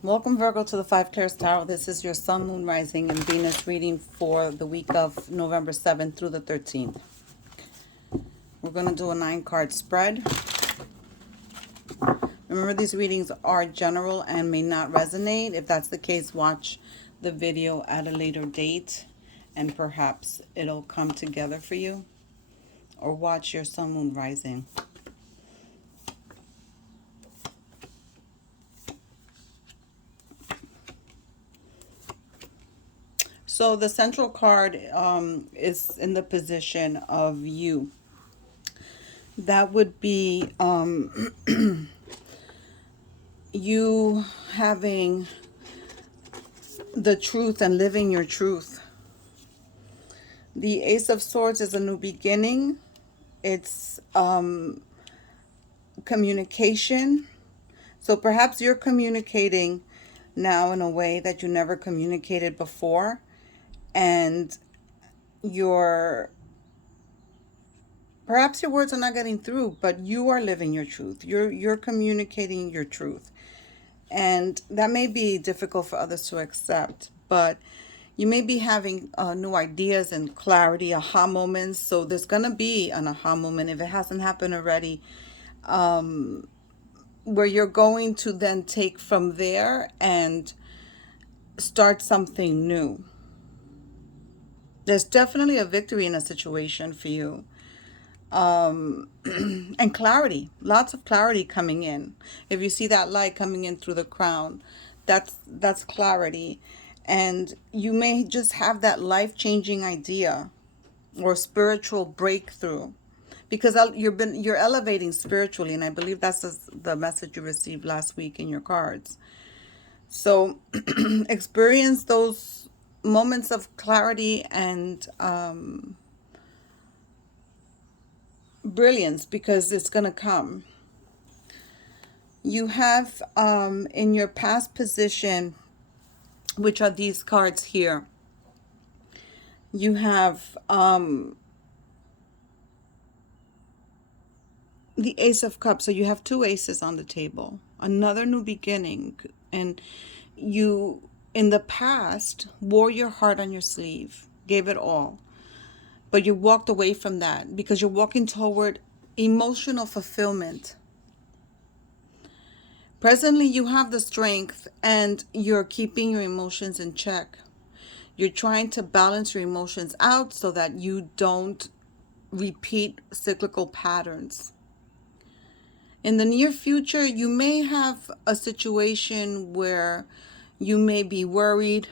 Welcome, Virgo, to the Five Clairs Tarot. This is your Sun, Moon, Rising, and Venus reading for the week of November 7th through the 13th. We're going to do a 9-card spread. Remember, these readings are general and may not resonate. If that's the case, watch the video at a later date and perhaps it'll come together for you. Or watch your Sun, Moon, Rising. So the central card is in the position of you. That would be you having the truth and living your truth. The Ace of Swords is a new beginning. It's communication. So perhaps you're communicating now in a way that you never communicated before, and perhaps your words are not getting through, but you are living your truth. You're communicating your truth. And that may be difficult for others to accept, but you may be having new ideas and clarity, aha moments. So there's going to be an aha moment, if it hasn't happened already, where you're going to then take from there and start something new. There's definitely a victory in a situation for you. And clarity, lots of clarity coming in. If you see that light coming in through the crown, that's clarity. And you may just have that life-changing idea or spiritual breakthrough, because you're elevating spiritually, and I believe that's the message you received last week in your cards. So experience those moments of clarity and brilliance, because it's going to come. You have in your past position, which are these cards here, you have the Ace of Cups. So you have two aces on the table, another new beginning. And you, in the past, wore your heart on your sleeve, gave it all. But you walked away from that because you're walking toward emotional fulfillment. Presently, you have the strength and you're keeping your emotions in check. You're trying to balance your emotions out so that you don't repeat cyclical patterns. In the near future, you may have a situation where you may be worried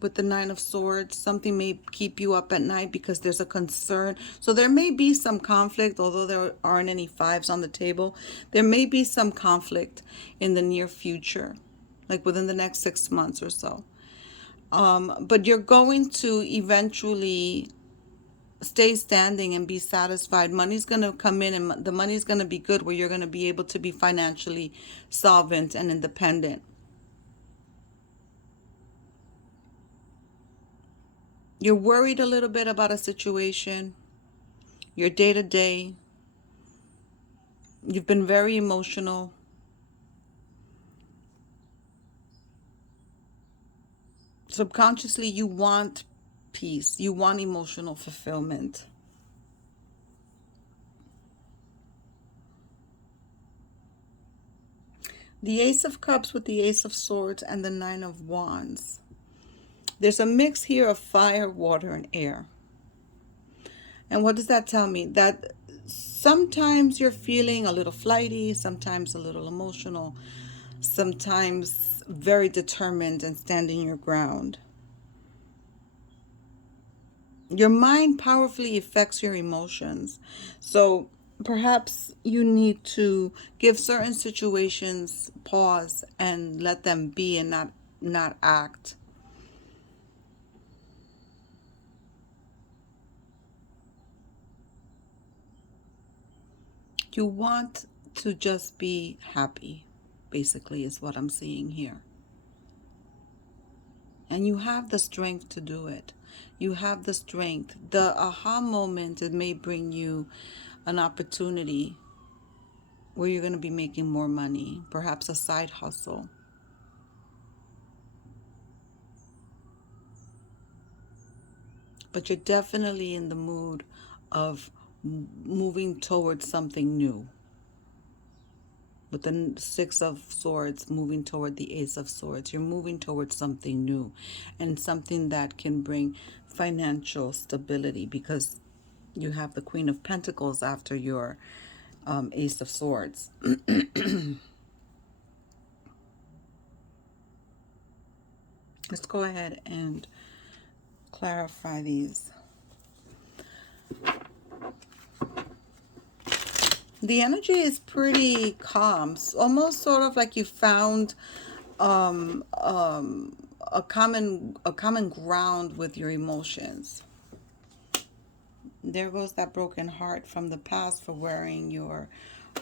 with the Nine of Swords. Something may keep you up at night because there's a concern. So there may be some conflict, although there aren't any fives on the table. There may be some conflict in the near future, like within the next 6 months or so. But you're going to eventually stay standing and be satisfied. Money's going to come in, and the money's going to be good, where you're going to be able to be financially solvent and independent. You're worried a little bit about a situation, your day to day. You've been very emotional. Subconsciously, you want peace. You want emotional fulfillment. The Ace of Cups with the Ace of Swords and the Nine of Wands. There's a mix here of fire, water, and air. And what does that tell me? That sometimes you're feeling a little flighty, sometimes a little emotional, sometimes very determined and standing your ground. Your mind powerfully affects your emotions. So perhaps you need to give certain situations pause and let them be, and not act. You want to just be happy, basically, is what I'm seeing here. And you have the strength to do it. You have the strength. The aha moment, it may bring you an opportunity where you're going to be making more money, perhaps a side hustle. but you're definitely in the mood of moving towards something new. With the Six of Swords moving toward the Ace of Swords, you're moving towards something new and something that can bring financial stability, because you have the Queen of Pentacles after your Ace of Swords. Let's go ahead and clarify these. The energy is pretty calm, almost sort of like you found a common ground with your emotions. There goes that broken heart from the past for wearing your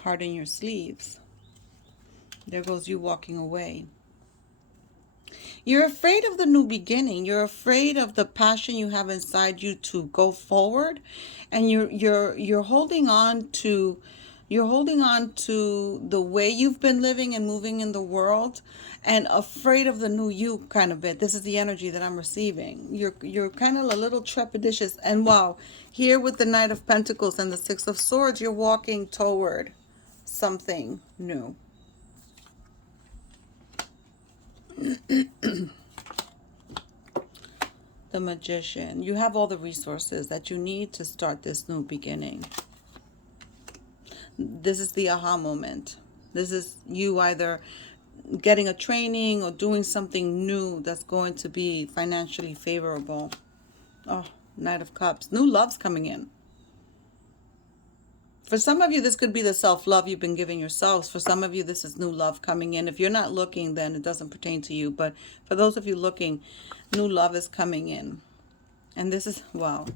heart in your sleeves. There goes you walking away. You're afraid of the new beginning. You're afraid of the passion you have inside you to go forward, and you're holding on to the way you've been living and moving in the world, and afraid of the new you kind of bit. This is the energy that I'm receiving. You're kind of a little trepidatious, and wow, here with the Knight of Pentacles and the Six of Swords, you're walking toward something new. The Magician. You have all the resources that you need to start this new beginning. This is the aha moment. This is you either getting a training or doing something new that's going to be financially favorable. Oh, Knight of Cups. New love's coming in. For some of you, this could be the self-love you've been giving yourselves. For some of you, this is new love coming in. If you're not looking, then it doesn't pertain to you. But for those of you looking, new love is coming in. And this is, wow,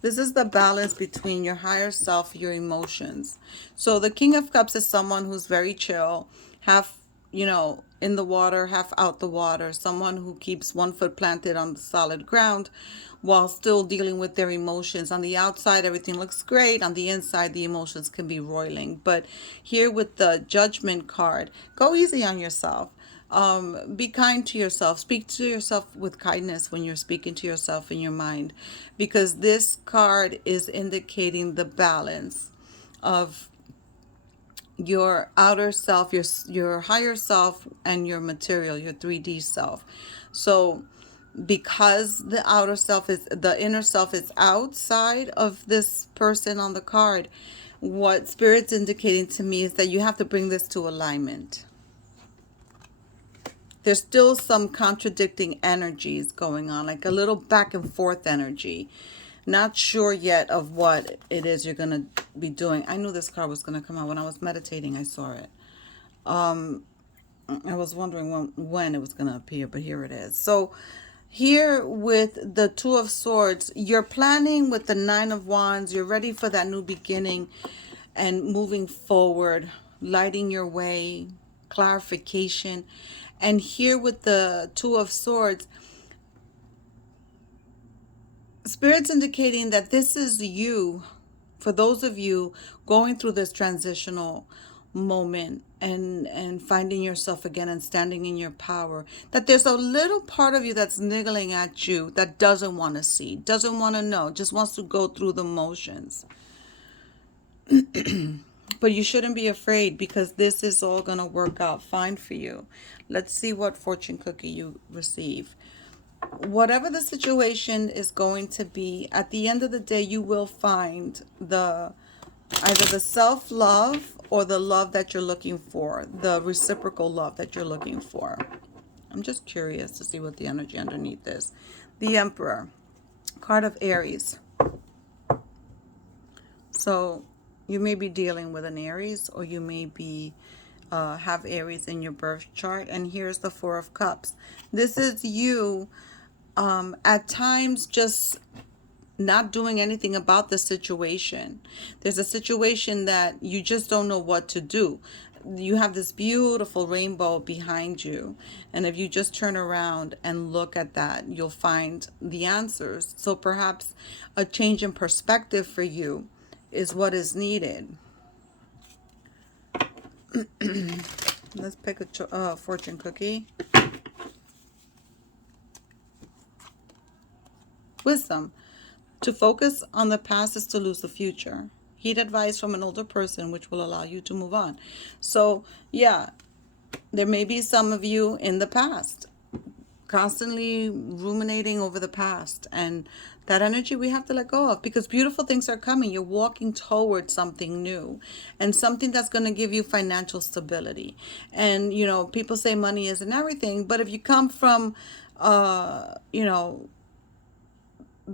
this is the balance between your higher self, your emotions. So the King of Cups is someone who's very chill, half, in the water, half out the water. Someone who keeps one foot planted on the solid ground while still dealing with their emotions. On the outside, everything looks great. On the inside, the emotions can be roiling. But here with the Judgment card, go easy on yourself. Be kind to yourself. Speak to yourself with kindness when you're speaking to yourself in your mind, because this card is indicating the balance of your outer self, your higher self, and your material, your 3D self. So because the inner self is outside of this person on the card, what Spirit's indicating to me is that you have to bring this to alignment. There's still some contradicting energies going on, like a little back and forth energy. Not sure yet of what it is you're going to be doing. I knew this card was going to come out. When I was meditating, I saw it. I was wondering when it was going to appear, but here it is. So here with the Two of Swords, you're planning with the Nine of Wands. You're ready for that new beginning and moving forward, lighting your way, clarification. And here with the Two of Swords, Spirit's indicating that this is you, for those of you going through this transitional moment and finding yourself again and standing in your power, that there's a little part of you that's niggling at you that doesn't want to see, doesn't want to know, just wants to go through the motions. But you shouldn't be afraid, because this is all going to work out fine for you. Let's see what fortune cookie you receive. Whatever the situation is going to be, at the end of the day, you will find either the self-love or the love that you're looking for, the reciprocal love that you're looking for. I'm just curious to see what the energy underneath is. The Emperor, card of Aries. So you may be dealing with an Aries, or you may be have Aries in your birth chart. And here's the Four of Cups. This is you at times just not doing anything about the situation. There's a situation that you just don't know what to do. You have this beautiful rainbow behind you, and if you just turn around and look at that, you'll find the answers. So perhaps a change in perspective for you is what is needed. Let's pick a fortune cookie. Wisdom. To focus on the past is to lose the future. Heed advice from an older person, which will allow you to move on. So, yeah, there may be some of you in the past constantly ruminating over the past, and that energy we have to let go of, because beautiful things are coming. You're walking towards something new and something that's going to give you financial stability. And people say money isn't everything, but if you come from you know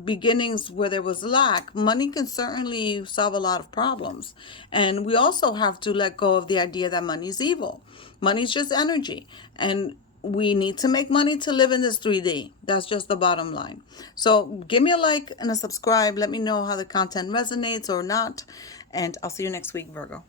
beginnings where there was lack, money can certainly solve a lot of problems. And we also have to let go of the idea that money is evil. Money's just energy. And we need to make money to live in this 3D. That's just the bottom line. So give me a like and a subscribe. Let me know how the content resonates or not. And I'll see you next week, Virgo.